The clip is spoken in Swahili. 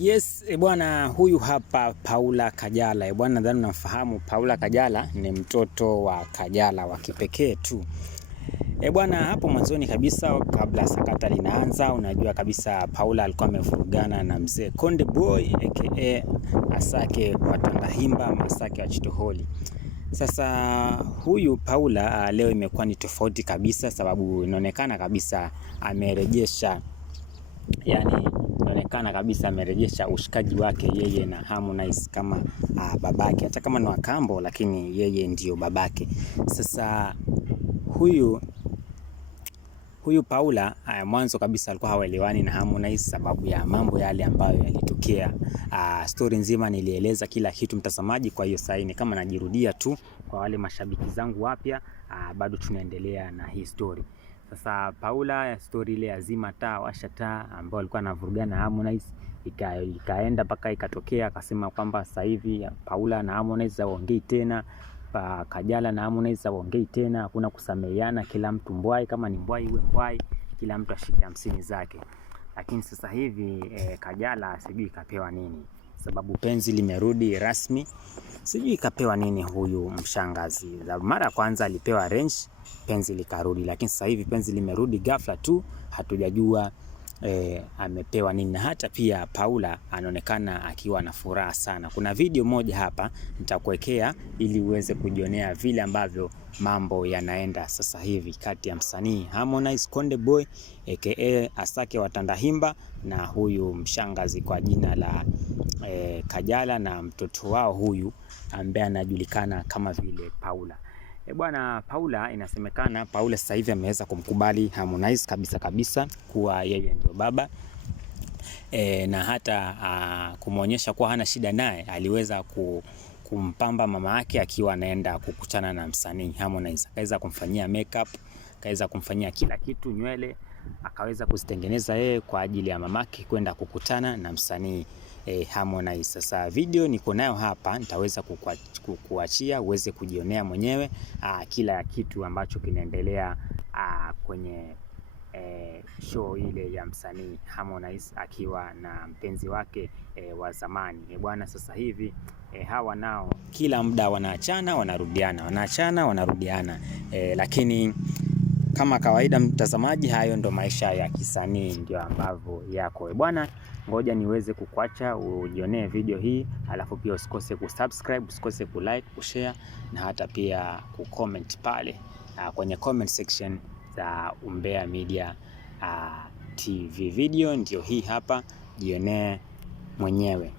Yes, bwana, huyu hapa Paula Kajala. Bwana, nadhani unamfahamu Paula Kajala, ni mtoto wa Kajala wa kipekee tu. Bwana, hapo mwanzoni kabisa kabla sakata linaanza, unajua kabisa Paula alikuwa amevurugana na mzee Konde Boy aka Asake wa Tandahimba, Masake wa Chitoholi. Sasa huyu Paula leo imekuwa ni tofauti kabisa, sababu inaonekana kabisa amerejesha, inaonekana kabisa amerejesha ushikaji wake yeye na Harmonize kama babake, hata kama ni wakambo, lakini yeye ndio babake. Sasa huyu Paula mwanzo kabisa alikuwa hawaelewani na Harmonize sababu ya mambo yale ambayo yalitokea. Story nzima nilieleza kila kitu mtazamaji, kwa hiyo sasa ni kama najirudia tu kwa wale mashabiki zangu wapya, bado tunaendelea na hii story. Sasa Paula, story ile azima taa washa taa ambao alikuwa anavurugana na Harmonize ikaenda mpaka ikatokea akasema kwamba sasa hivi Paula na Harmonize waongei tena, Kajala na Harmonize waongei tena, hakuna kusameheana, kila mtu mbwai, kama ni mbwai iwe mbwai, kila mtu ashike 50 zake. Lakini sasa hivi Kajala sijui kapewa nini, sababu penzi limerudi rasmi. Sijui kapewa nini huyu mshangazi. Mara ya kwanza alipewa range, penzi likarudi, lakini sasa hivi penzi limerudi ghafla tu, hatujajua amepewa nini. Na hata pia Paula anaonekana akiwa na furaha sana. Kuna video moja hapa nitakuwekea ili uweze kujionea vile ambavyo mambo yanaenda sasa hivi kati ya msanii Harmonize Konde Boy aka Asake wa Tandahimba na huyu mshangazi kwa jina la Kajala na mtoto wao huyu ambaye anajulikana kama vile Paula. Bwana, Paula inasemekana Paula sasa hivi ameweza kumkubali Harmonize kabisa kuwa yeye ndio baba. Na hata kumuonyesha kuwa hana shida naye, aliweza kumpamba mama yake akiwa anaenda kukutana na msanii Harmonize. Akaweza kumfanyia makeup, akaweza kumfanyia kila kitu, nywele akaweza kuzitengeneza yeye kwa ajili ya mamake kwenda kukutana na msanii Harmonize. Sasa video niko nayo hapa, nitaweza kukuachia uweze kujionea mwenyewe kila kitu ambacho kinaendelea kwenye show ile ya msanii Harmonize akiwa na mpenzi wake wa zamani. Bwana, sasa hivi hawa nao kila muda wanaachana wanarudiana, wanaachana wanarudiana, lakini kama kawaida mtazamaji, hayo ndo maisha ya kisanii, ndio ambavyo yako. Bwana, ngoja niweze kukuacha ujionee video hii, alafu pia usikose kusubscribe, usikose kulike, kushare na hata pia kucomment pale kwenye comment section za Umbea Media TV. Video ndio hii hapa, jionee mwenyewe.